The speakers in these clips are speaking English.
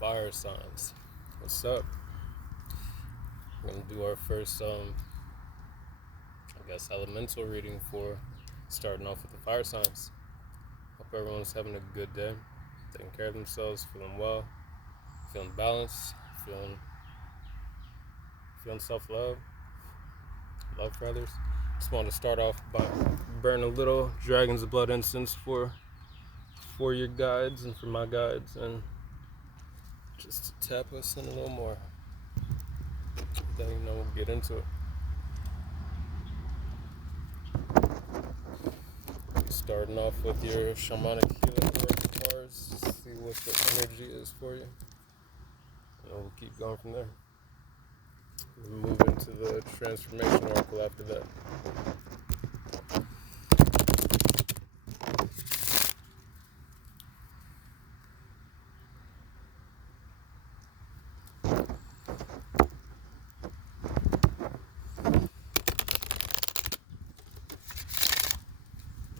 Fire signs. What's up? We're gonna do our first, elemental reading for starting off with the fire signs. Hope everyone's having a good day, taking care of themselves, feeling well, feeling balanced, feeling self-love, love for others. Just want to start off by burning a little Dragon's Blood incense for your guides and for my guides, and just to tap us in a little more. Then we'll get into it. Starting off with your shamanic healing repertoires, see what the energy is for you, and we'll keep going from there. We'll move into the transformation oracle after that.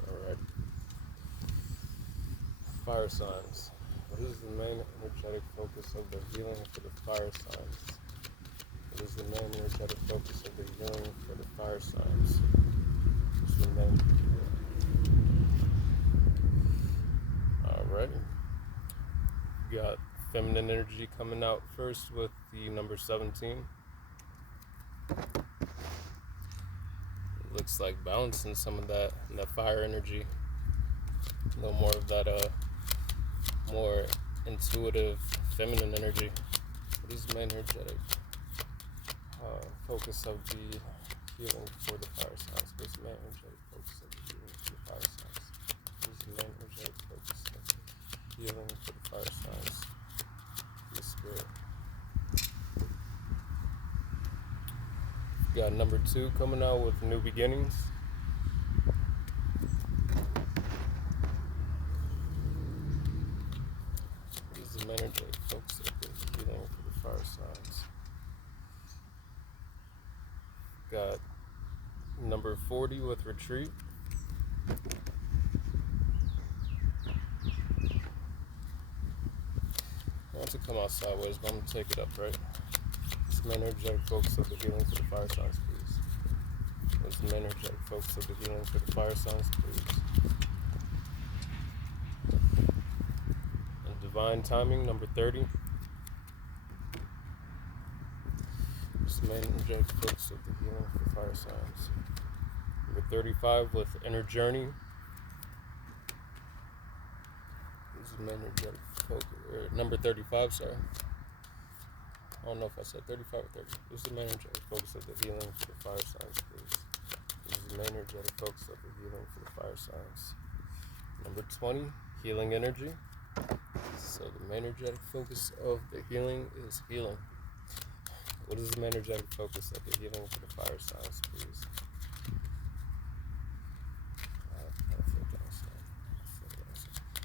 Alright. Fire signs. What is the main energetic focus of the healing for the fire signs? What is the main energetic focus of the healing for the fire signs? What's the main? Alright. You got feminine energy coming out first with the number 17. It looks like balancing some of that fire energy. A little more of that more intuitive feminine energy. What is the main energetic focus of the healing for the fire signs? What is the main energetic focus of the healing for the fire signs? What is the main energetic focus of the healing for the fire signs? The spirit. You got number 2 coming out with new beginnings. What is the main energetic focus of the healing for the fire signs? Got number 40 with retreat. I want to come out sideways, but I'm going to take it up, right? What's the main energetic focus of the healing for the fire signs, please? What's the main energetic focus of the healing for the fire signs, please? And divine timing, number 30. What's the main energetic focus of the healing for the fire signs? Number 35 with inner journey. What's the main energetic focus? Number 35, sorry. I don't know if I said 35 or 30. This is the main energetic focus of the healing for the fire signs, please. This is the main energetic focus of the healing for the fire signs. Number 20, healing energy. So the main energetic focus of the healing is healing. What is the main energetic focus of the healing for the fire signs, please?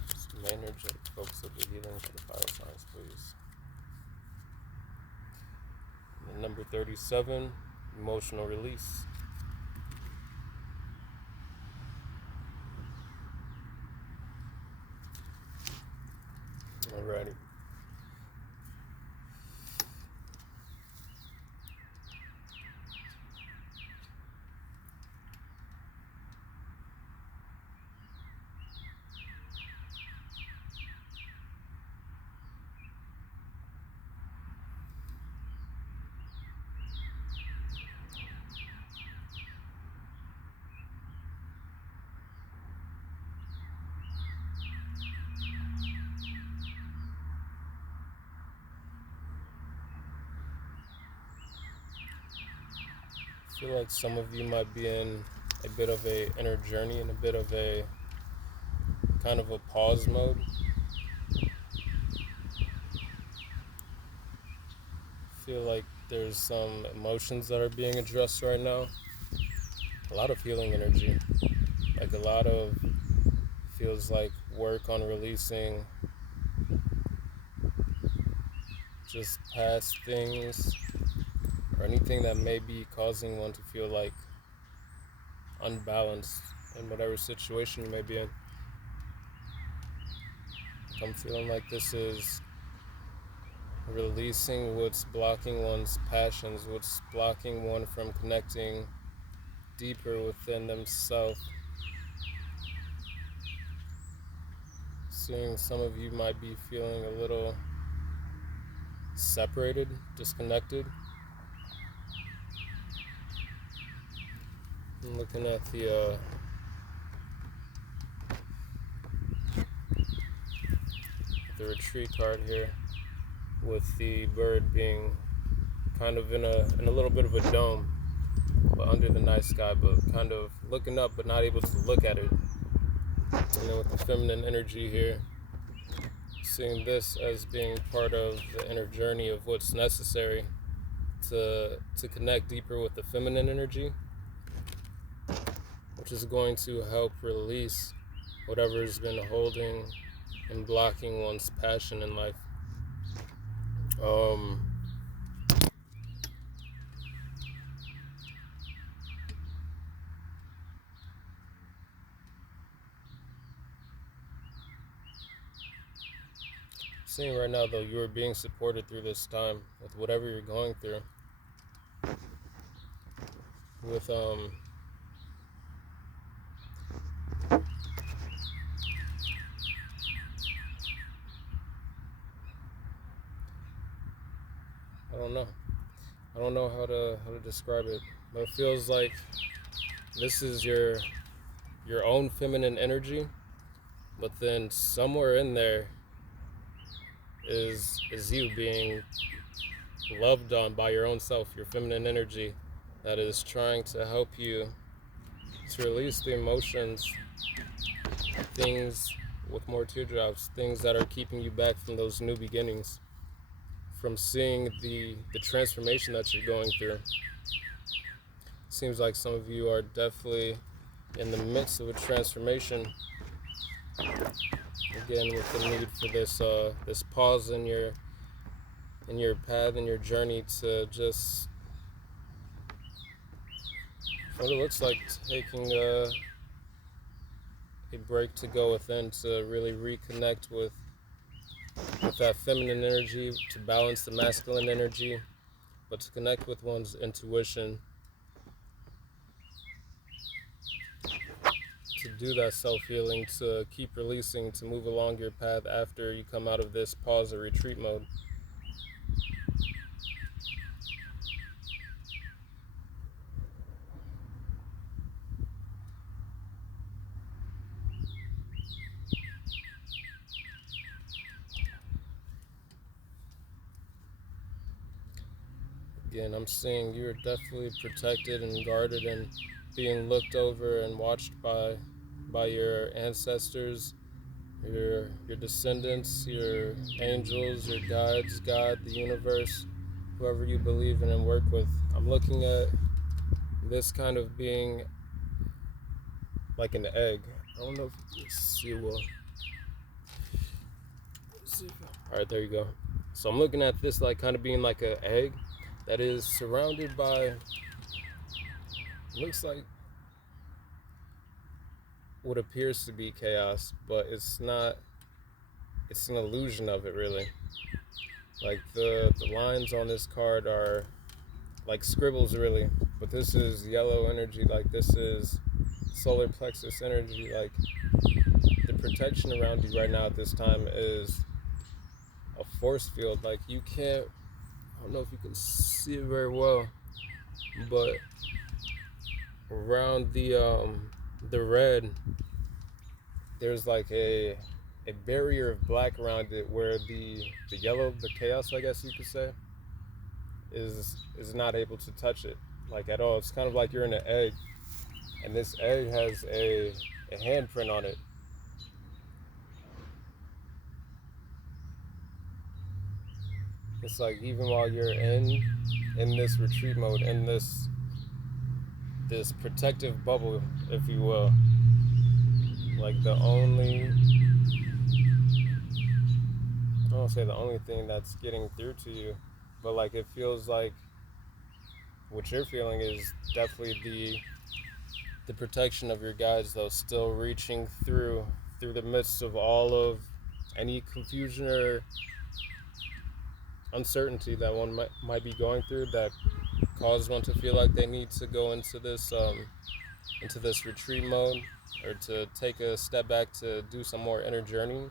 What's the main energetic focus of the healing for the fire signs, please? And number 37, emotional release. Alrighty. I feel like some of you might be in a bit of a inner journey and a bit of a kind of a pause mode. I feel like there's some emotions that are being addressed right now. A lot of healing energy. Like a lot of, feels like work on releasing just past things or anything that may be causing one to feel like unbalanced in whatever situation you may be in. I'm feeling like this is releasing what's blocking one's passions, what's blocking one from connecting deeper within themselves. Seeing some of you might be feeling a little separated, disconnected. I'm looking at the retreat card here, with the bird being kind of in a little bit of a dome, but under the night sky, but kind of looking up but not able to look at it. And then with the feminine energy here, seeing this as being part of the inner journey of what's necessary to connect deeper with the feminine energy, which is going to help release whatever has been holding and blocking one's passion in life. Seeing right now, though, you are being supported through this time with whatever you're going through. With I don't know how to describe it, but it feels like this is your own feminine energy, but then somewhere in there is you being loved on by your own self, your feminine energy that is trying to help you to release the emotions, things with more teardrops, things that are keeping you back from those new beginnings, from seeing the transformation that you're going through. Seems like some of you are definitely in the midst of a transformation. Again, with the need for this pause in your path, in your journey, to just, what it looks like, taking a break to go within, to really reconnect with that feminine energy, to balance the masculine energy, but to connect with one's intuition, to do that self-healing, to keep releasing, to move along your path after you come out of this pause or retreat mode. Again, I'm seeing you're definitely protected and guarded and being looked over and watched by your ancestors, your descendants, your angels, your guides, God, the universe, whoever you believe in and work with. I'm looking at this kind of being like an egg. I don't know if you can see well. Alright, there you go. So I'm looking at this like kind of being like an egg that is surrounded by, looks like what appears to be chaos, but it's not. It's an illusion of it, really. Like the lines on this card are like scribbles, really, but this is yellow energy. Like this is solar plexus energy. Like the protection around you right now at this time is a force field. Like you can't, I don't know if you can see it very well, but around the red, there's like a barrier of black around it, where the yellow, the chaos, I guess you could say, is not able to touch it, like, at all. It's kind of like you're in an egg, and this egg has a handprint on it. It's like even while you're in this retreat mode, in this protective bubble, if you will, like the only, I don't want to say the only thing that's getting through to you, but like it feels like what you're feeling is definitely the protection of your guides, though, still reaching through the midst of all of any confusion or uncertainty that one might be going through that cause one to feel like they need to go into this retreat mode, or to take a step back to do some more inner journeying.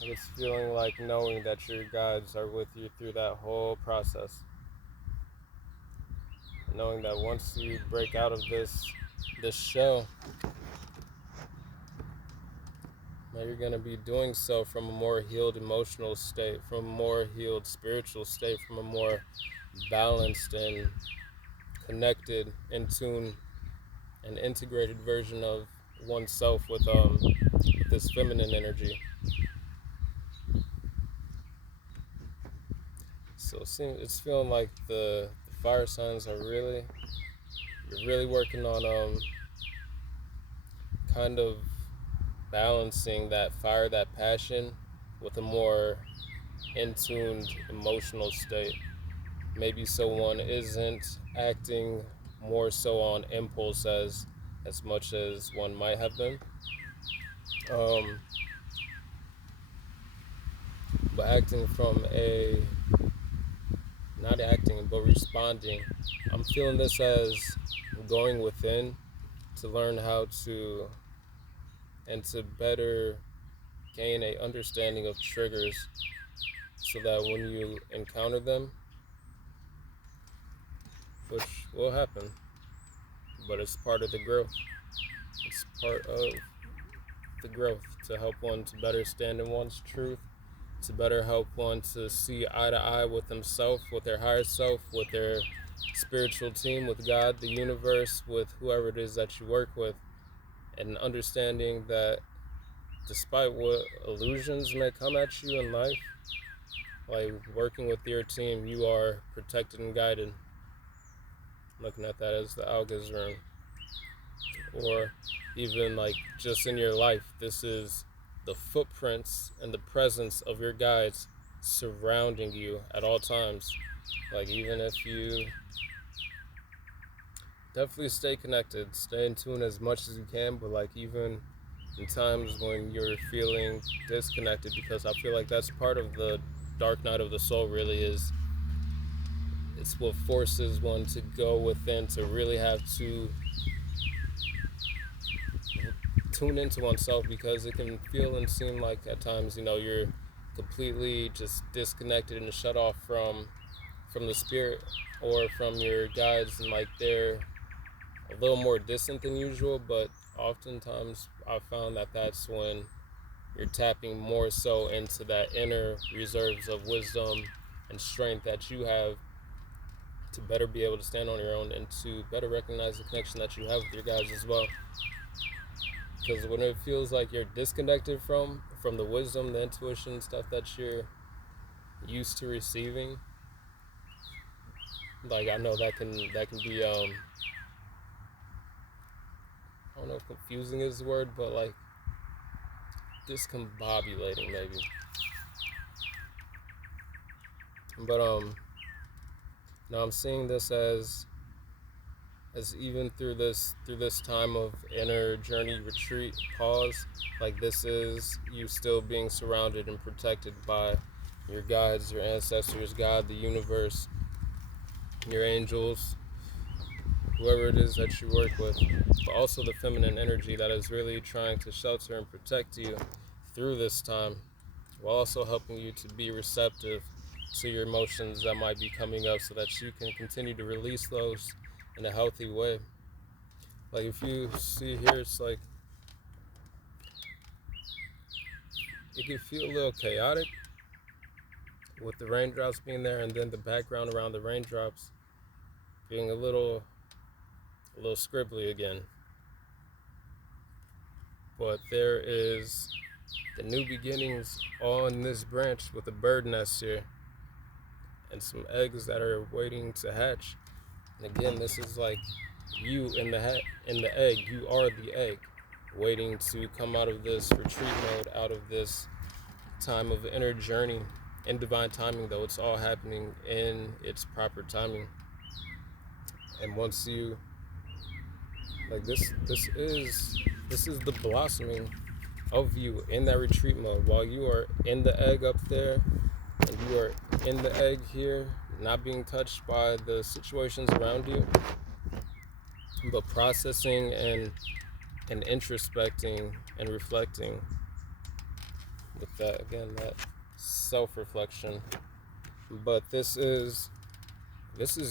Like, it's feeling like knowing that your guides are with you through that whole process. Knowing that once you break out of this shell, that you're going to be doing so from a more healed emotional state, from a more healed spiritual state, from a more balanced and connected, in tune, and integrated version of oneself with this feminine energy. So it's feeling like the fire signs are you're really working on kind of balancing that fire, that passion, with a more in-tuned emotional state. Maybe so one isn't acting more so on impulse as much as one might have been. But acting from not acting, but responding. I'm feeling this as going within to learn how to, and to better gain a understanding of triggers, so that when you encounter them, which will happen, but it's part of the growth. It's part of the growth to help one to better stand in one's truth, to better help one to see eye to eye with themselves, with their higher self, with their spiritual team, with God, the universe, with whoever it is that you work with, and understanding that despite what illusions may come at you in life, like working with your team, you are protected and guided. Looking at that as the Alga's room. Or even like just in your life, this is the footprints and the presence of your guides surrounding you at all times. Like, even if you definitely stay connected, stay in tune as much as you can, but like even in times when you're feeling disconnected, because I feel like that's part of the dark night of the soul, really is. It's what forces one to go within, to really have to tune into oneself, because it can feel and seem like at times, you're completely just disconnected and shut off from the spirit or from your guides, and like they're a little more distant than usual. But oftentimes I found that that's when you're tapping more so into that inner reserves of wisdom and strength that you have to better be able to stand on your own, and to better recognize the connection that you have with your guides as well. Because when it feels like you're disconnected from the wisdom, the intuition, stuff that you're used to receiving, like, I know that can be I don't know if confusing is the word, but like discombobulating maybe. But now I'm seeing this as even through this time of inner journey, retreat, pause, like this is you still being surrounded and protected by your guides, your ancestors, God, the universe, your angels, whoever it is that you work with, but also the feminine energy that is really trying to shelter and protect you through this time, while also helping you to be receptive to your emotions that might be coming up, so that you can continue to release those in a healthy way. Like, if you see here, it's like it can feel a little chaotic with the raindrops being there, and then the background around the raindrops being a little scribbly again. But there is the new beginnings on this branch with a bird nest here, and some eggs that are waiting to hatch. And again, this is like you in the egg. You are the egg, waiting to come out of this retreat mode, out of this time of inner journey, in divine timing. Though it's all happening in its proper timing. And once you, like, this is the blossoming of you in that retreat mode while you are in the egg up there and you are in the egg here, not being touched by the situations around you, but processing and introspecting and reflecting with that, again, that self-reflection. But this is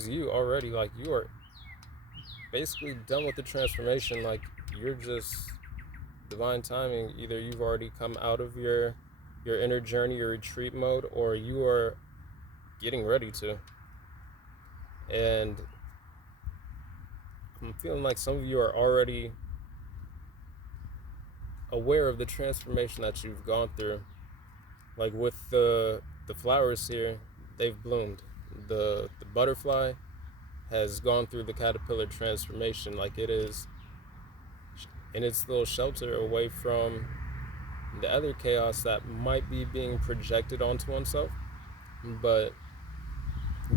you already. Like, you are basically done with the transformation. Like, you're just divine timing. Either you've already come out of your inner journey, your retreat mode, or you are getting ready to. And I'm feeling like some of you are already aware of the transformation that you've gone through. Like with the flowers here, they've bloomed. The butterfly has gone through the caterpillar transformation. Like, it is in its little shelter away from the other chaos that might be being projected onto oneself. But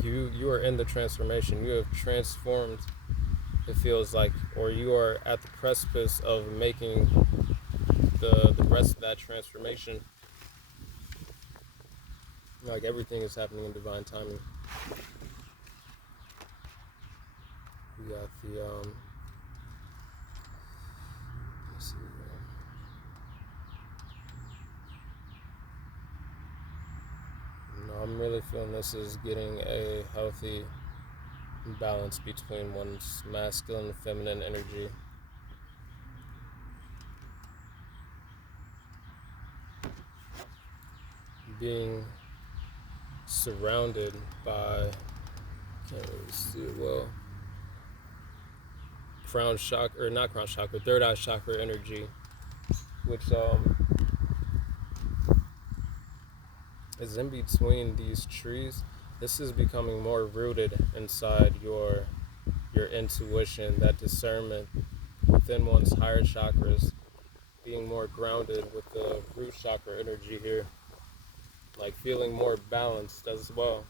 you are in the transformation. You have transformed, it feels like, or you are at the precipice of making the rest of that transformation. Like, everything is happening in divine timing. We got the let's see here. No, I'm really feeling this is getting a healthy balance between one's masculine and feminine energy. Being surrounded by, can't really see it well, crown chakra, or not crown chakra, third eye chakra energy, which is in between these trees. This is becoming more rooted inside your intuition, that discernment within one's higher chakras, being more grounded with the root chakra energy here, like feeling more balanced as well,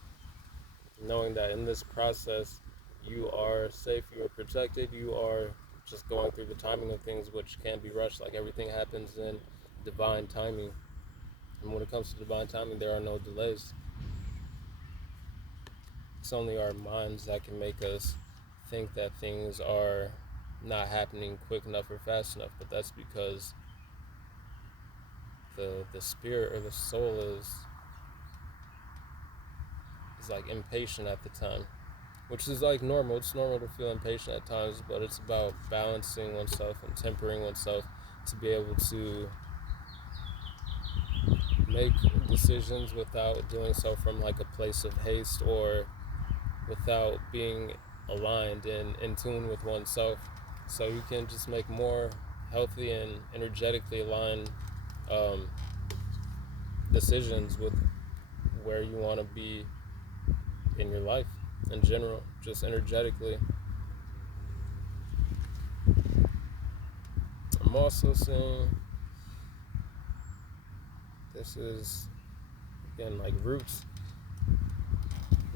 knowing that in this process you are safe, you are protected, you are just going through the timing of things, which can be rushed. Like, everything happens in divine timing, and when it comes to divine timing, there are no delays. It's only our minds that can make us think that things are not happening quick enough or fast enough, but that's because the spirit or the soul is like impatient at the time, which is like normal. It's normal to feel impatient at times, but it's about balancing oneself and tempering oneself to be able to make decisions without doing so from like a place of haste, or without being aligned and in tune with oneself. So you can just make more healthy and energetically aligned decisions with where you want to be in your life in general, just energetically. I'm also seeing this is, again, like roots.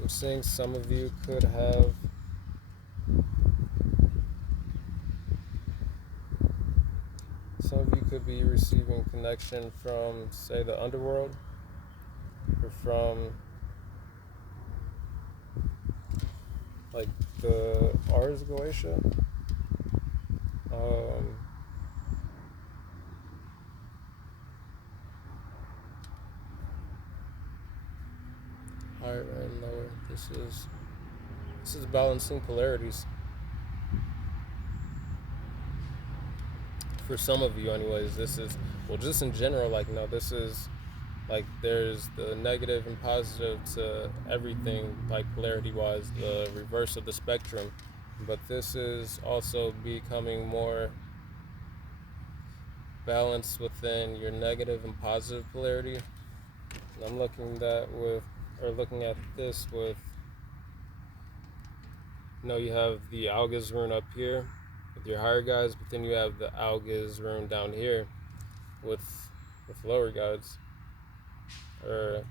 I'm seeing some of you could have be receiving connection from, say, the underworld, or from like the Ars Goetia. Higher and lower. This is balancing polarities. For some of you anyways, this is, well, just in general, like, no, this is like, there's the negative and positive to everything, like polarity wise, the reverse of the spectrum. But this is also becoming more balanced within your negative and positive polarity. And I'm looking at this with, you have the Algaz rune up here with your higher guides, but then you have the Algaz rune down here with lower guides, or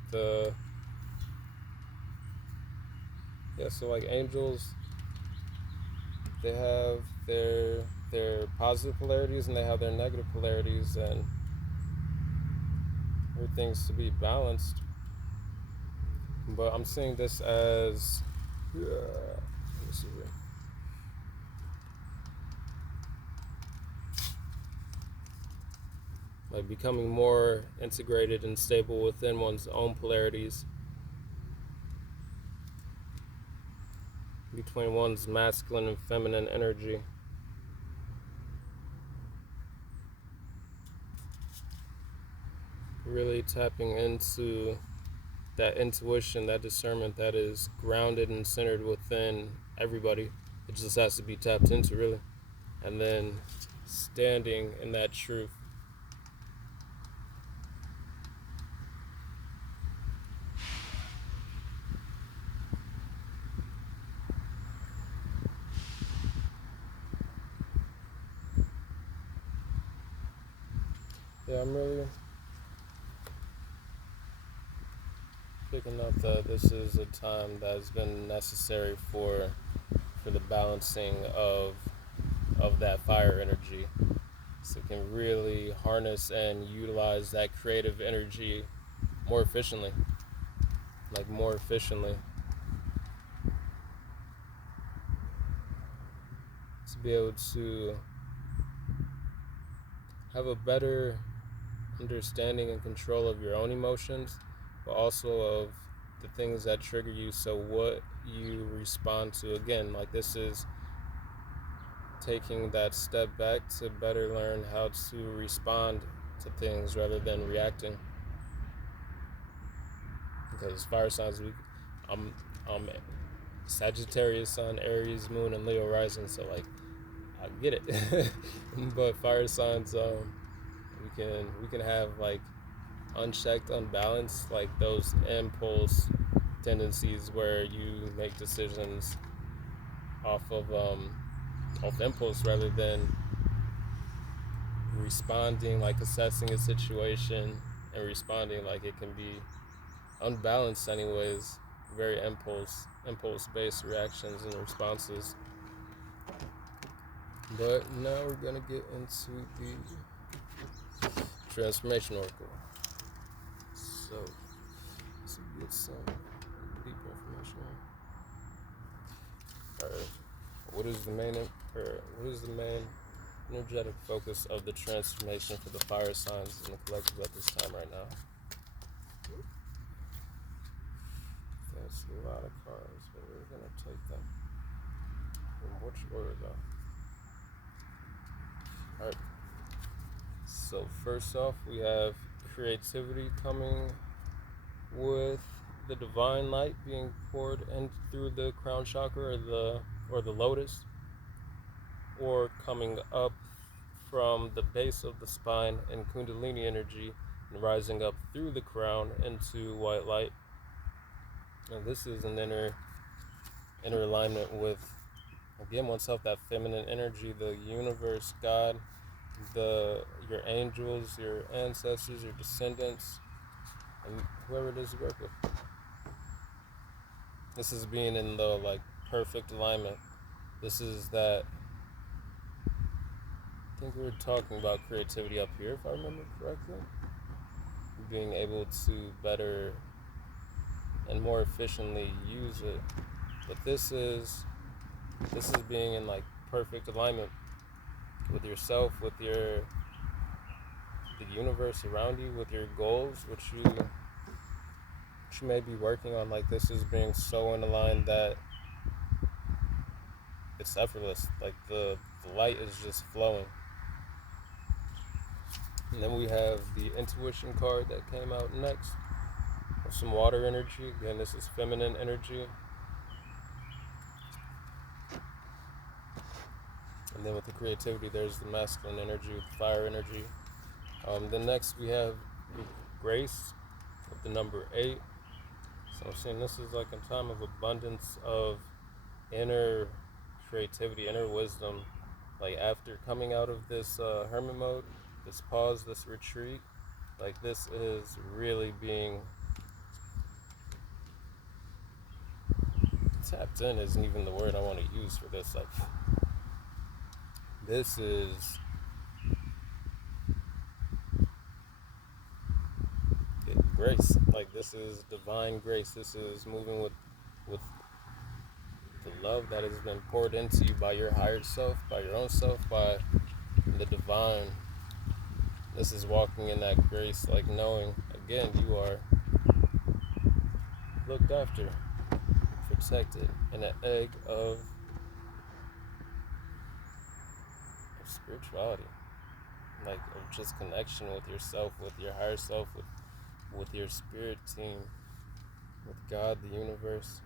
so like angels, they have their positive polarities and they have their negative polarities, and everything's to be balanced. But I'm seeing this as, let me see here. Like becoming more integrated and stable within one's own polarities, between one's masculine and feminine energy. Really tapping into that intuition, that discernment that is grounded and centered within everybody. It just has to be tapped into, really. And then standing in that truth. Yeah, I'm really picking up that this is a time that has been necessary for the balancing of that fire energy, so it can really harness and utilize that creative energy more efficiently, to be able to have a better understanding and control of your own emotions, but also of the things that trigger you. So what you respond to, again, like this is taking that step back to better learn how to respond to things rather than reacting. Because fire signs, I'm Sagittarius Sun, Aries Moon, and Leo rising, so like I get it. But fire signs, we can have like unchecked, unbalanced, like those impulse tendencies where you make decisions off of impulse rather than responding, like assessing a situation and responding. Like it can be unbalanced anyways, very impulse based reactions and responses. But now we're gonna get into the transformation oracle. So let's get some deeper information. Alright, what is the main energetic focus of the transformation for the fire signs in the collective at this time right now? That's a lot of cards, but we're gonna take them. In which order though? Alright. So first off, we have creativity coming with the divine light being poured in through the crown chakra or the lotus, or coming up from the base of the spine in kundalini energy and rising up through the crown into white light. And this is an inner alignment with, again, oneself, that feminine energy, the universe, God, your angels, your ancestors, your descendants, and whoever it is you work with. This is being in the like perfect alignment. This is that, I think we were talking about creativity up here, if I remember correctly. Being able to better and more efficiently use it. But this is being in like perfect alignment with yourself, with the universe around you, with your goals, which you may be working on. Like this is being so in line that it's effortless. Like the light is just flowing. And then we have the intuition card that came out next. Some water energy. Again, this is feminine energy. And then with the creativity, there's the masculine energy with the fire energy. Then next we have grace with the number 8. So I'm saying this is like a time of abundance of inner creativity, inner wisdom. Like after coming out of this hermit mode, this pause, this retreat, like this is really being tapped in isn't even the word I want to use for this. Like this is grace. Like, this is divine grace. This is moving with the love that has been poured into you by your higher self, by your own self, by the divine. This is walking in that grace, like knowing, again, you are looked after, protected, in an egg of spirituality, like of just connection with yourself, with your higher self, with your spirit team, with God, the universe,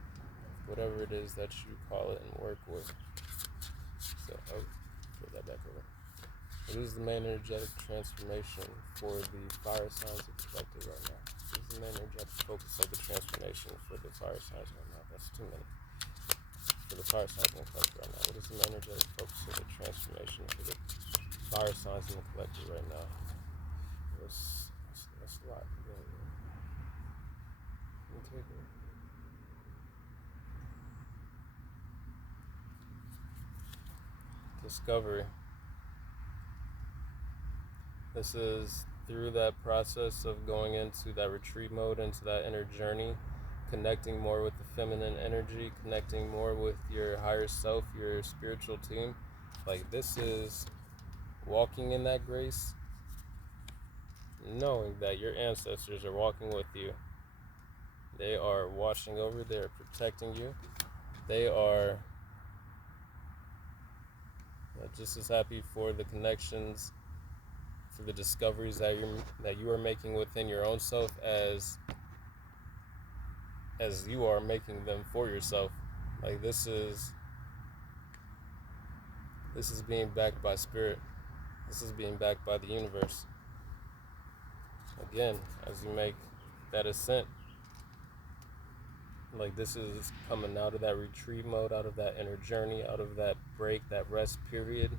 whatever it is that you call it and work with. So I'll put that back over. It is the main energetic transformation for the fire signs of the collective right now. It is the main energetic focus of the transformation for the fire signs right now. That's too many. For the fire signs in the collective right now. What is the main energetic focus of the transformation for the fire signs in the collective right now? That's a lot. Yeah. Let me take it. Discovery. This is through that process of going into that retreat mode, into that inner journey, connecting more with the feminine energy, connecting more with your higher self, your spiritual team. Like, this is walking in that grace, knowing that your ancestors are walking with you. They are watching over, they are protecting you. They are just as happy for the connections, for the discoveries that you are making within your own self as you are making them for yourself. Like, this is being backed by spirit. This is being backed by the universe. Again, as you make that ascent, like, this is coming out of that retreat mode, out of that inner journey, out of that break, that rest period,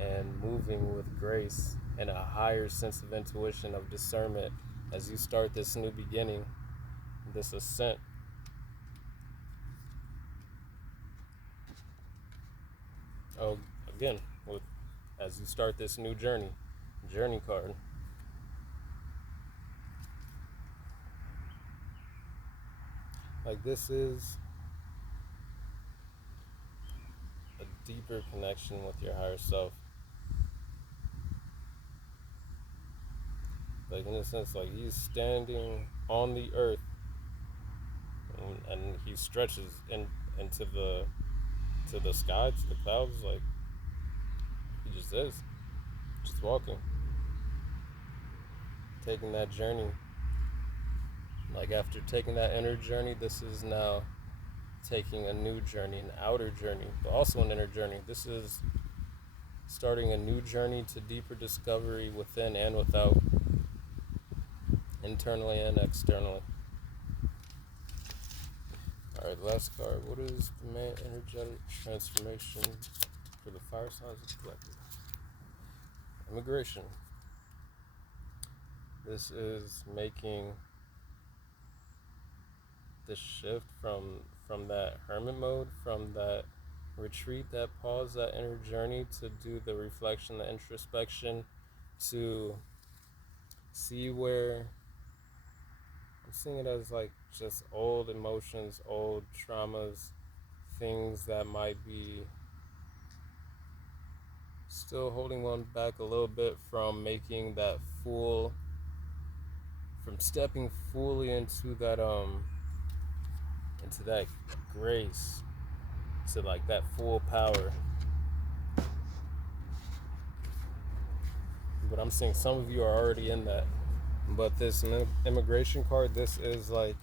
and moving with grace and a higher sense of intuition, of discernment, as you start this new beginning, this ascent. Oh, again, as you start this new journey card. Like, this is a deeper connection with your higher self. Like, in a sense, like, he's standing on the earth, and he stretches into the sky, to the clouds. Like, he just is, just walking, taking that journey. Like, after taking that inner journey, this is now taking a new journey, an outer journey, but also an inner journey. This is starting a new journey to deeper discovery within and without, internally and externally. Alright, last card. What is the main energetic transformation for the fire signs of the collective? Immigration. This is making the shift from that hermit mode, from that retreat, that pause, that inner journey, to do the reflection, the introspection, to see where I'm seeing it as, like, just old emotions, old traumas, things that might be still holding one back a little bit from making that from stepping fully into that grace, to, like, that full power. But I'm seeing some of you are already in that. But this immigration card, this is like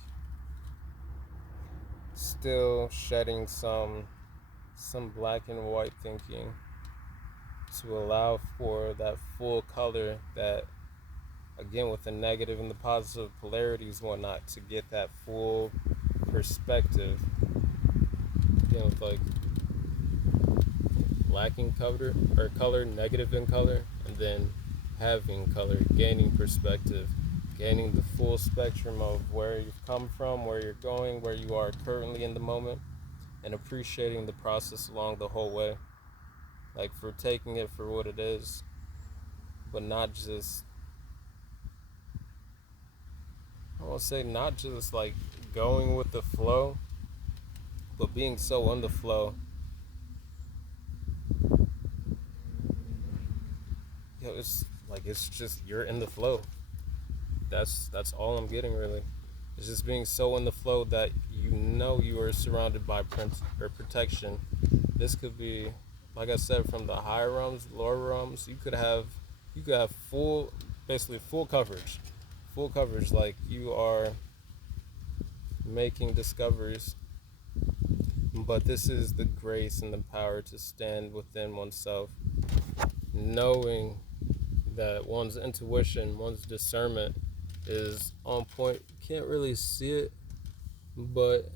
still shedding some black and white thinking to allow for that full color, that, again, with the negative and the positive polarities and whatnot, to get that full perspective. Again, with, like, lacking color, negative in color, and then having color, gaining perspective, gaining the full spectrum of where you've come from, where you're going, where you are currently in the moment, and appreciating the process along the whole way. Like, for taking it for what it is, but not just want to say not just like going with the flow, but being so on the flow. It's like it's just you're in the flow. That's all I'm getting really. It's just being so in the flow that you know you are surrounded by protection. This could be, like I said, from the higher realms, lower realms. You could have full, basically full coverage. Like you are making discoveries, but this is the grace and the power to stand within oneself, knowing that one's intuition, one's discernment is on point. You can't really see it, but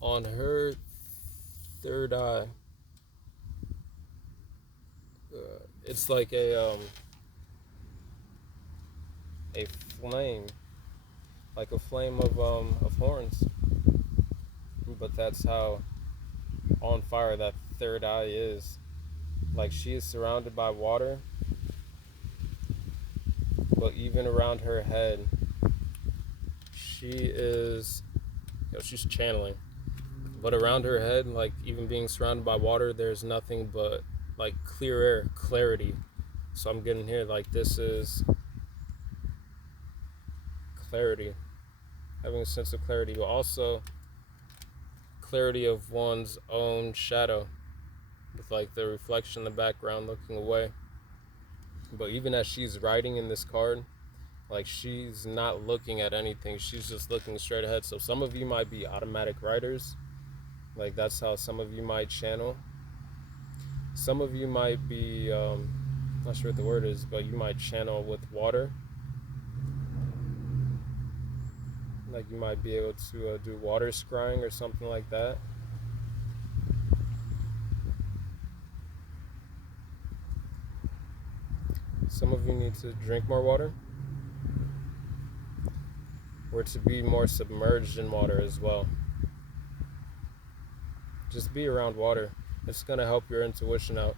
on her third eye, it's like a flame, like a flame of horns. But that's how on fire that third eye is. Like she is surrounded by water, but even around her head, she is, she's channeling. But around her head, like even being surrounded by water, there's nothing but like clear air, clarity. So I'm getting here like this is clarity, having a sense of clarity, but also clarity of one's own shadow, with like the reflection in the background looking away. But even as she's writing in this card, like she's not looking at anything, she's just looking straight ahead. So some of you might be automatic writers, like that's how some of you might channel. Some of you might be not sure what the word is, but you might channel with water. Like you might be able to do water scrying or something like that. Some of you need to drink more water, or to be more submerged in water as well. Just be around water. It's gonna help your intuition out.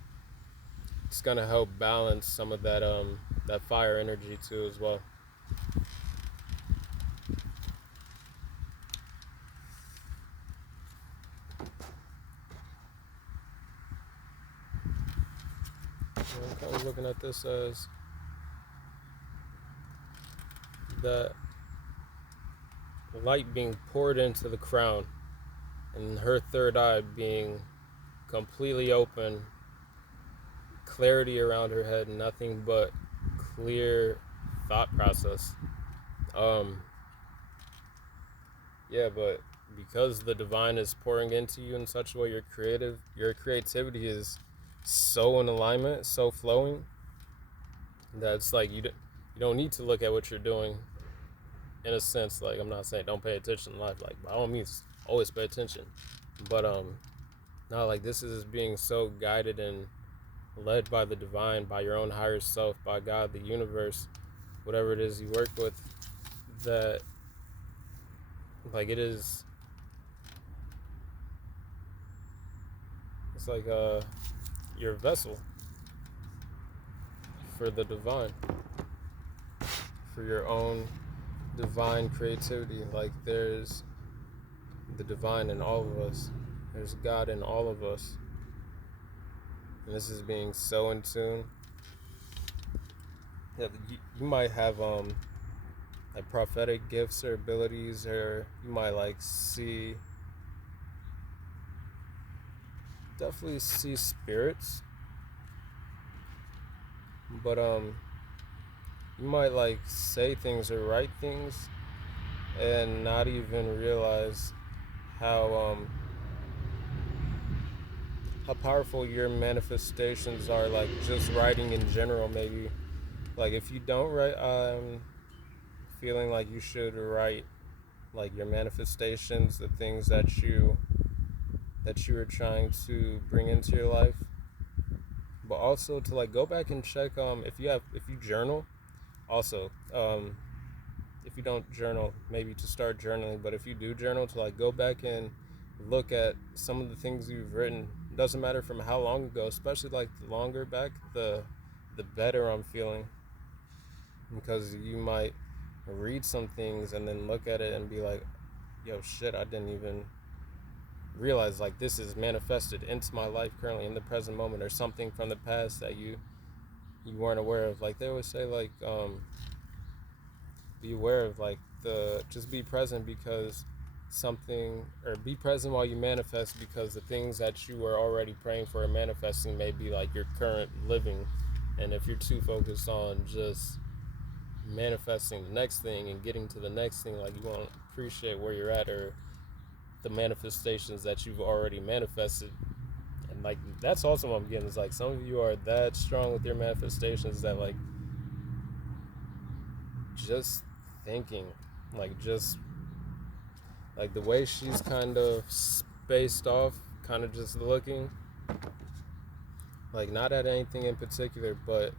It's gonna help balance some of that fire energy too as well. I'm kind of looking at this as that light being poured into the crown, and her third eye being completely open, clarity around her head, nothing but clear thought process. Yeah, but because the divine is pouring into you in such a way, your creativity is so in alignment, so flowing, that it's like you don't need to look at what you're doing. In a sense, like I'm not saying don't pay attention in life, like by all means always pay attention, but not like this is being so guided and led by the divine, by your own higher self, by God, the universe, whatever it is you work with, that like it's like your vessel for the divine, for your own divine creativity. Like there's the divine in all of us, there's God in all of us, and this is being so in tune. Yeah, you might have like prophetic gifts or abilities, or you might like definitely see spirits, but you might like say things or write things and not even realize how powerful your manifestations are. Like just writing in general, maybe like if you don't write, feeling like you should write like your manifestations, the things that you are trying to bring into your life, but also to like go back and check if you journal. Also, if you don't journal, maybe to start journaling, but if you do journal, to like go back and look at some of the things you've written. It doesn't matter from how long ago, especially like the longer back, the better I'm feeling, because you might read some things and then look at it and be like, yo, shit, I didn't even realize like this is manifested into my life currently in the present moment, or something from the past that you weren't aware of. Like they always say, like be aware of like the just be present because something, or be present while you manifest, because the things that you were already praying for and manifesting may be like your current living. And if you're too focused on just manifesting the next thing and getting to the next thing, like you won't appreciate where you're at, or the manifestations that you've already manifested. And like that's also what I'm getting, is like some of you are that strong with your manifestations that like just thinking, like just like the way she's kind of spaced off, kind of just looking, like not at anything in particular, but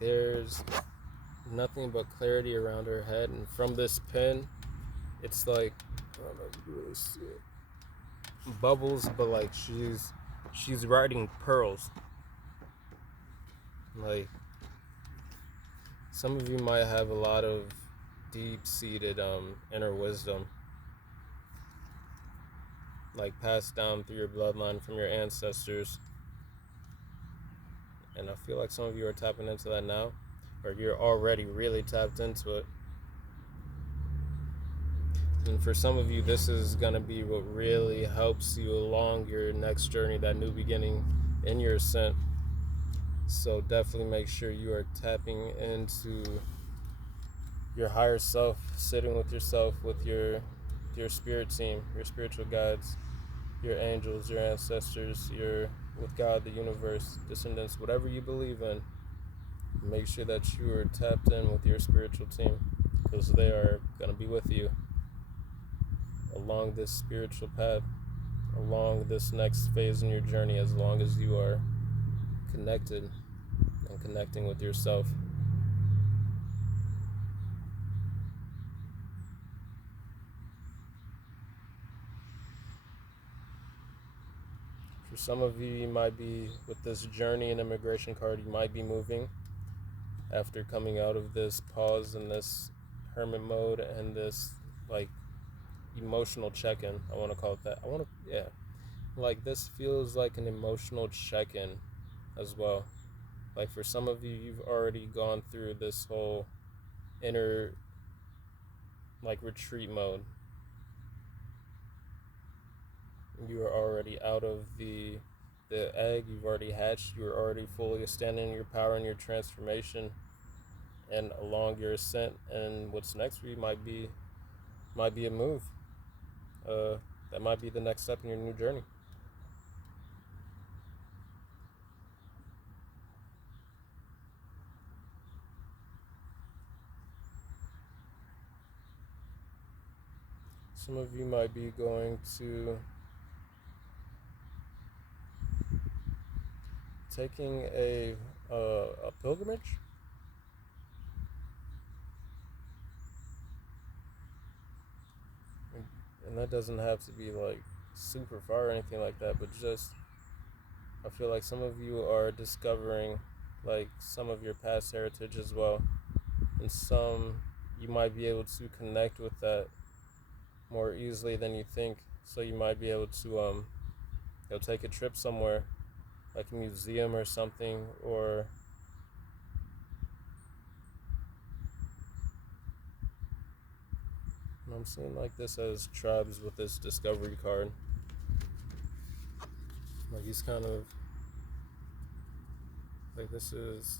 there's nothing but clarity around her head. And from this pen, it's like, I don't know if you really see it, bubbles, but like she's writing pearls. Like some of you might have a lot of deep-seated inner wisdom, like passed down through your bloodline from your ancestors. And I feel like some of you are tapping into that now, or you're already really tapped into it. And for some of you, this is going to be what really helps you along your next journey, that new beginning in your ascent. So definitely make sure you are tapping into your higher self, sitting with yourself, with your spirit team, your spiritual guides, your angels, your ancestors, your with God, the universe, descendants, whatever you believe in. Make sure that you are tapped in with your spiritual team, because they are going to be with you along this spiritual path, along this next phase in your journey, as long as you are connected and connecting with yourself. For some of you, you might be, with this journey and immigration card, you might be moving after coming out of this pause and this hermit mode and this like emotional check-in. I want to call it that. Yeah. Like this feels like an emotional check-in as well. Like for some of you, you've already gone through this whole inner like retreat mode. You are already out of the egg. You've already hatched. You're already fully standing in your power and your transformation, and along your ascent. And what's next for you might be a move. That might be the next step in your new journey. Some of you might be going to taking a pilgrimage. And that doesn't have to be like super far or anything like that, but just I feel like some of you are discovering like some of your past heritage as well, and some you might be able to connect with that more easily than you think. So you might be able to take a trip somewhere, like a museum or something, or I'm seeing like this as tribes with this discovery card. Like he's kind of like this is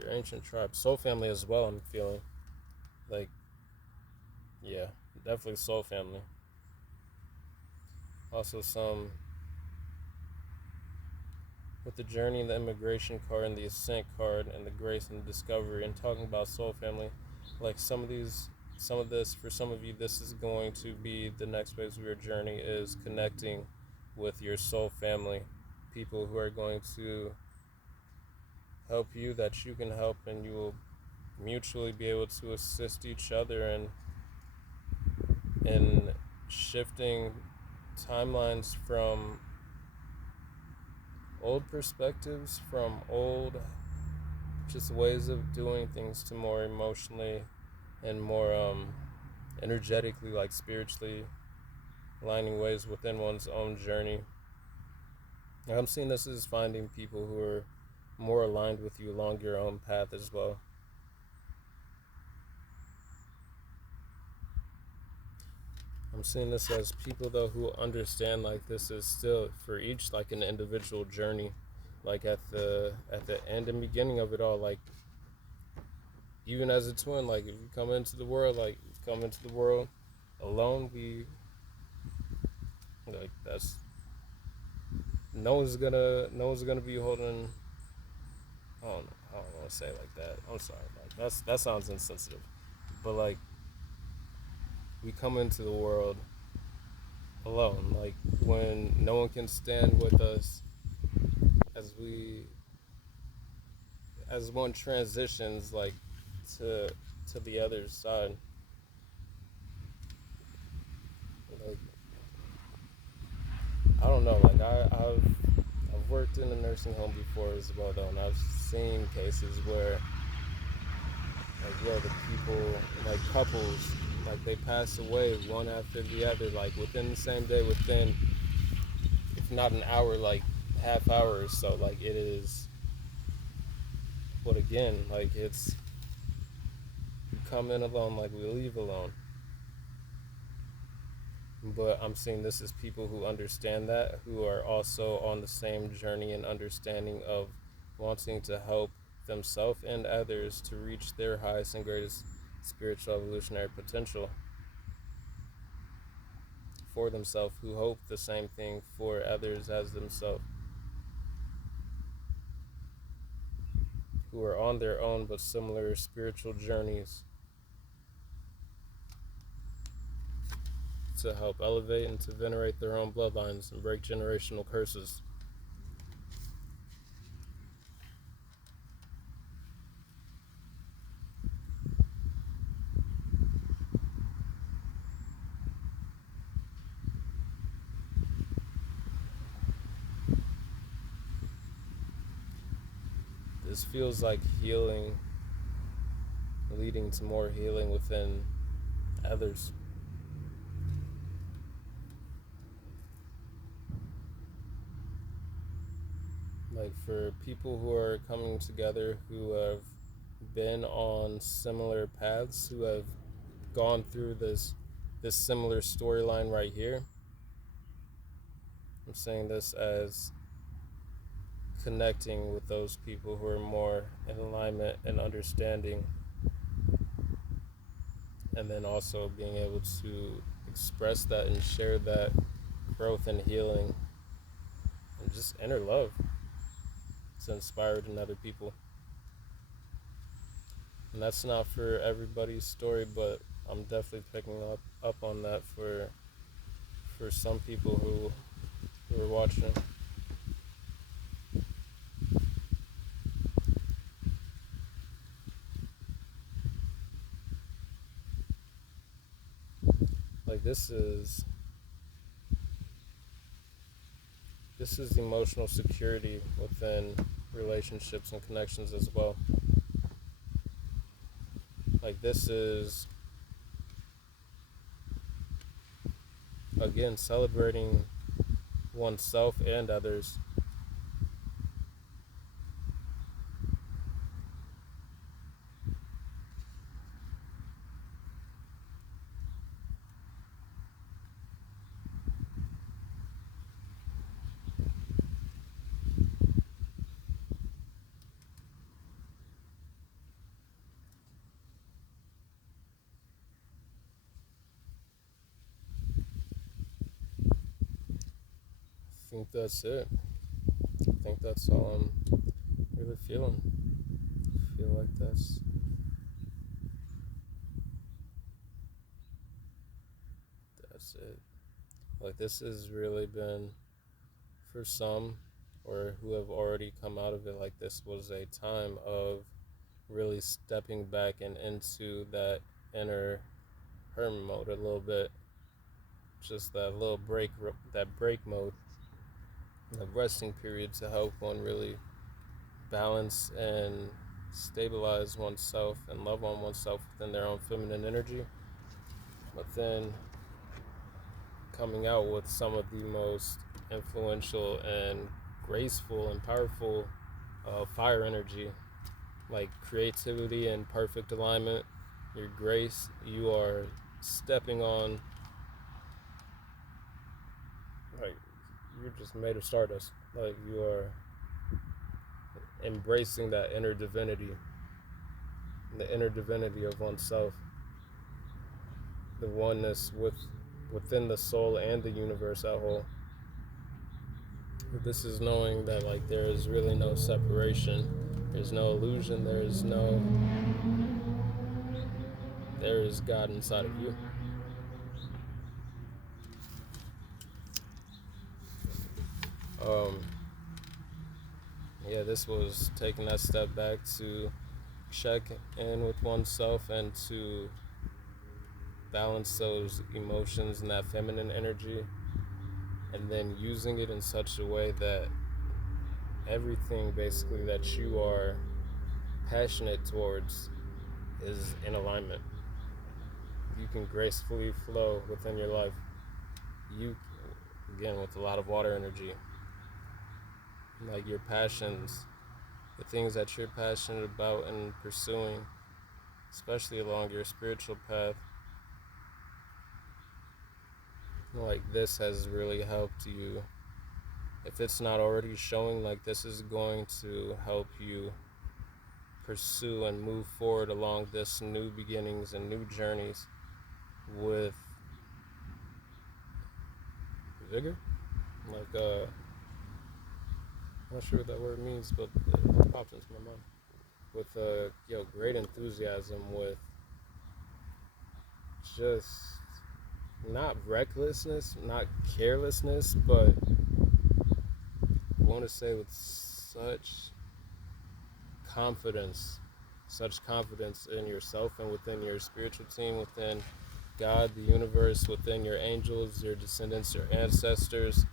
your ancient tribe, soul family as well. I'm feeling like, yeah, definitely soul family. Also some with the journey and the immigration card and the ascent card and the grace and the discovery, and talking about soul family, like some of this, for some of you, this is going to be the next phase of your journey, is connecting with your soul family, people who are going to help you, that you can help, and you will mutually be able to assist each other in shifting timelines from old perspectives, from old just ways of doing things to more emotionally and more energetically, like spiritually aligning ways within one's own journey. And I'm seeing this as finding people who are more aligned with you along your own path as well. I'm seeing this as people though who understand like this is still for each like an individual journey. Like at the end and beginning of it all, like even as a twin, like if you come into the world, like come into the world alone, we like that's no one's gonna be holding. I don't want to say it like that. I'm sorry, like that sounds insensitive, but like we come into the world alone, like when no one can stand with us as we as one transitions like to the other side. Like I don't know, like I've worked in a nursing home before as well though, and I've seen cases where like the people like couples like they pass away one after the other like within the same day, within if not an hour, like half hour or so. Like it is, but again, like it's we come in alone, like we leave alone. But I'm seeing this as people who understand that, who are also on the same journey and understanding of wanting to help themselves and others to reach their highest and greatest spiritual evolutionary potential for themselves, who hope the same thing for others as themselves, who are on their own but similar spiritual journeys to help elevate and to venerate their own bloodlines and break generational curses. This feels like healing, leading to more healing within others. Like for people who are coming together who have been on similar paths, who have gone through this similar storyline right here. I'm saying this as connecting with those people who are more in alignment and understanding, and then also being able to express that and share that growth and healing and just inner love to inspire in other people. And that's not for everybody's story, but I'm definitely picking up on that for some people who are watching. Like this is emotional security within relationships and connections as well. Like this is again celebrating oneself and others. I think that's it. I think that's all I'm really feeling. I feel like that's it. Like this has really been for some or who have already come out of it, like this was a time of really stepping back and into that inner hermit mode a little bit, just that little break mode, the resting period to help one really balance and stabilize oneself and love on oneself within their own feminine energy, but then coming out with some of the most influential and graceful and powerful fire energy, like creativity and perfect alignment, your grace. You are stepping on, like, you're just made of stardust. Like, you are embracing that inner divinity, the inner divinity of oneself, the oneness within the soul and the universe at whole. This is knowing that, like, there is really no separation, there's no illusion, there is God inside of you. Yeah, this was taking that step back to check in with oneself and to balance those emotions and that feminine energy, and then using it in such a way that everything basically that you are passionate towards is in alignment. You can gracefully flow within your life. You, again, with a lot of water energy, like your passions, the things that you're passionate about and pursuing, especially along your spiritual path, like this has really helped you. If it's not already showing, like, this is going to help you pursue and move forward along this new beginnings and new journeys with vigor. Like, I'm not sure what that word means, but it popped into my mind. With great enthusiasm, with just not recklessness, not carelessness, but I want to say with such confidence in yourself and within your spiritual team, within God, the universe, within your angels, your descendants, your ancestors.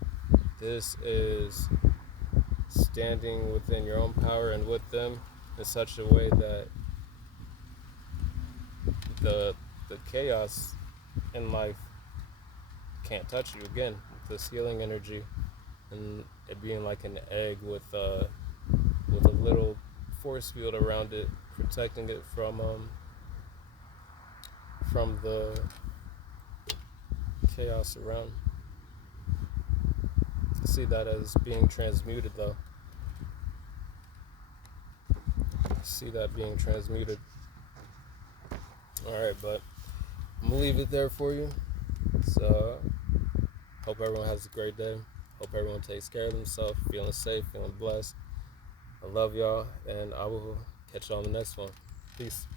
This is standing within your own power and with them in such a way that the chaos in life can't touch you. Again, this healing energy and it being like an egg with a little force field around it, protecting it from the chaos around. I see that as being transmuted, though. I see that being transmuted. Alright, but I'm gonna leave it there for you. So, hope everyone has a great day. Hope everyone takes care of themselves, feeling safe, feeling blessed. I love y'all, and I will catch y'all on the next one. Peace.